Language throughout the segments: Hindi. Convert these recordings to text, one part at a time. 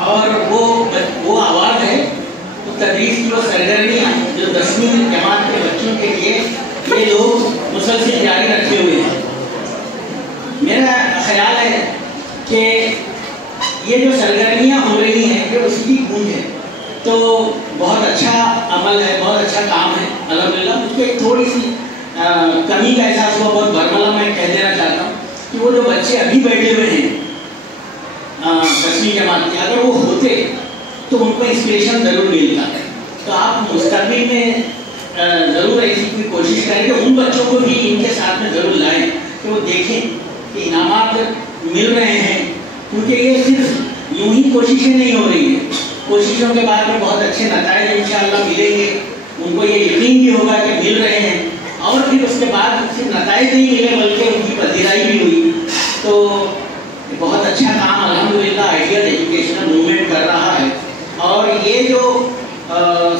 और वो आवाज़ है तो तदरीस की वो सरगर्मियाँ जो 10वीं जमात के बच्चों के लिए ये लोग मुसलसल जारी रखे हुए हैं। मेरा ख्याल है कि ये जो सरगर्मियाँ हो रही हैं ये उसकी गूंज है, तो बहुत अच्छा अमल है, बहुत अच्छा काम है अल्हम्दुलिल्लाह। मुझे एक थोड़ी सी कमी का एहसास हुआ, बहुत बरमला मैं कह देना चाहता हूँ कि वो जो बच्चे अभी बैठे हुए हैं 10वीं जमात के, अगर वो होते तो उनको इंस्पिरेशन ज़रूर मिलता। तो आप मुस्तक़बिल में ज़रूर ऐसी कोई कोशिश करें कि उन बच्चों को भी इनके साथ में ज़रूर लाएं कि वो देखें कि इनामात मिल रहे हैं, क्योंकि ये सिर्फ यूं ही कोशिशें नहीं हो रही हैं, कोशिशों के बाद में बहुत अच्छे नताइज इंशाअल्लाह मिलेंगे। उनको ये यकीन भी होगा कि मिल रहे हैं, और फिर उसके बाद सिर्फ नताइज नहीं मिले बल्कि उनकी पजीराई भी हुई। तो बहुत अच्छा काम अल्हम्दुलिल्लाह आइडियल एजुकेशनल मूवमेंट कर रहा है। और ये जो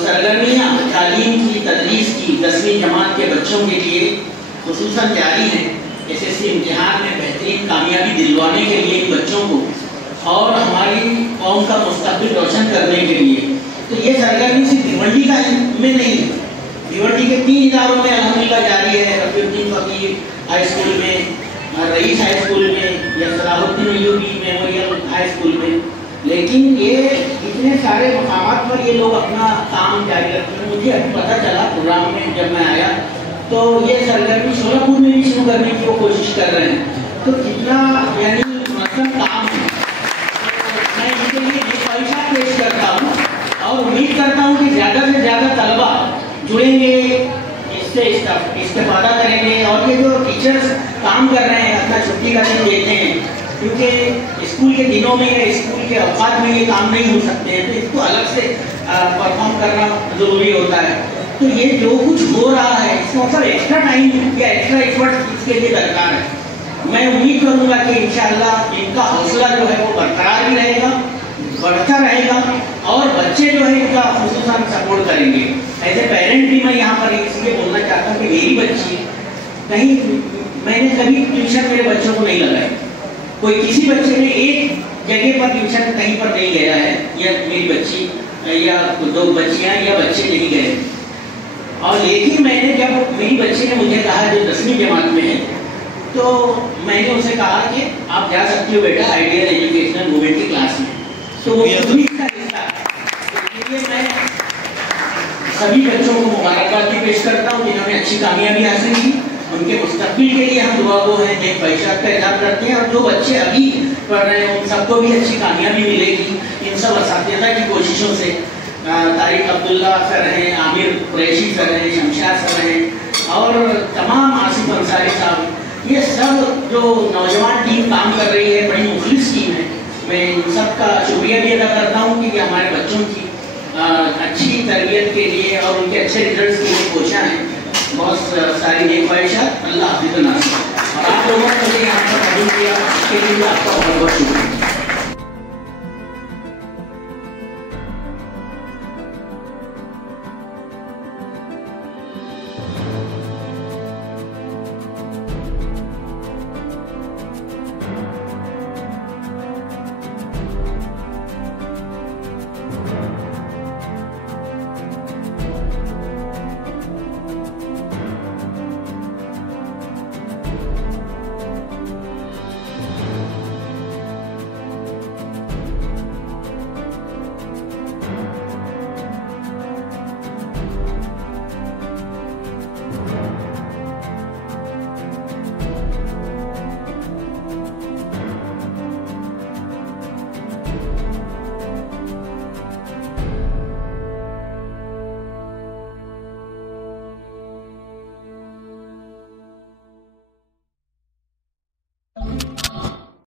सरगर्मियाँ तालीम की तदरीस की 10वीं जमात के बच्चों के लिए खुसूसन जारी हैं, SSC इम्तिहान में बेहतरीन कामयाबी दिलवाने के लिए इन बच्चों को और हमारी कौम का मुस्तक़बिल रोशन करने के लिए। तो ये सरगर्मी सिर्फ भिवंडी का में नहीं है, भिवंडी के 3 इदारों में अल्हम्दुलिल्लाह जारी है। रफ़ीउद्दीन फ़कीर हाई स्कूल में, रईस हाई स्कूल में, या Salahuddin Ayyubi memorial high school में। लेकिन ये इतने सारे मकामात पर ये लोग अपना काम जारी रखते हैं। मुझे अभी पता चला प्रोग्राम में जब मैं आया तो ये सरगर्मी शोलापुर में भी शुरू करने की वो कोशिश कर रहे हैं। तो कितना यानी मतलब काम है। मैं इसके लिए ख्वाहिशात पेश करता हूँ और उम्मीद करता हूँ कि ज़्यादा से ज़्यादा तलबा जुड़ेंगे, इससे इस्तेफादा करेंगे। और ये जो टीचर्स काम कर रहे हैं, अपना छुट्टी का दिन देते हैं, क्योंकि स्कूल के दिनों में या स्कूल के औकात में ये काम नहीं हो सकते हैं, तो इसको अलग से परफॉर्म करना ज़रूरी होता है। तो ये जो कुछ हो रहा है इसका मतलब एक्स्ट्रा टाइम या एक्स्ट्रा एफर्ट इसके लिए दरकार है। मैं उम्मीद करूँगा कि इंशाअल्लाह इनका हौसला जो है वो बरकरार भी रहेगा, बढ़ता रहेगा, और बच्चे जो है इनका खुसूसन सपोर्ट करेंगे। एज ए पेरेंट भी मैं यहाँ पर इसलिए बोलना चाहता हूँ कि मेरी बच्ची कहीं, मैंने कभी ट्यूशन मेरे बच्चों को नहीं लगाई, कोई किसी बच्चे ने एक जगह पर ट्यूशन कहीं पर नहीं गया है, या मेरी बच्ची या 2 बच्चियाँ या बच्चे नहीं गए। और लेकिन मैंने जब मेरी बच्ची ने मुझे कहा जो 10वीं जमात में है, तो मैंने उसे कहा कि आप जा सकती हो बेटा आइडियल एजुकेशनल मूवमेंट की क्लास में। तो वो भी इसका हिस्सा है। इसलिए मैं सभी बच्चों को मुबारकबाद भी पेश करता हूँ जिन्होंने अच्छी कामयाबी हासिल की। उनके मुस्तक़बिल के लिए हम दुआ गो हैं, नेक ख्वाहिशात का इज़हार करते हैं। और जो बच्चे अभी पढ़ रहे हैं उन सबको भी अच्छी कामयाबी मिलेगी इन सब असातिज़ा की कोशिशों से। तारिक अब्दुल्ला सर हैं, आमिर कुरैशी सर हैं, शमशाद सर हैं, और तमाम आसिफ अंसारी साहब, ये सब जो नौजवान टीम काम कर रही है, बड़ी मुखलिस टीम है। मैं इन सब का शुक्रिया भी अदा करता हूँ कि हमारे बच्चों की अच्छी तरबियत के लिए और उनके अच्छे रिजल्ट के लिए कोशिश हैं। बहुत सारी नेक ख्वाहिशात, अल्लाह हाफ़िज़ नासिर। और आप लोगों ने मुझे यहाँ पर मौजूद किया, इसके लिए आपका बहुत बहुत शुक्रिया।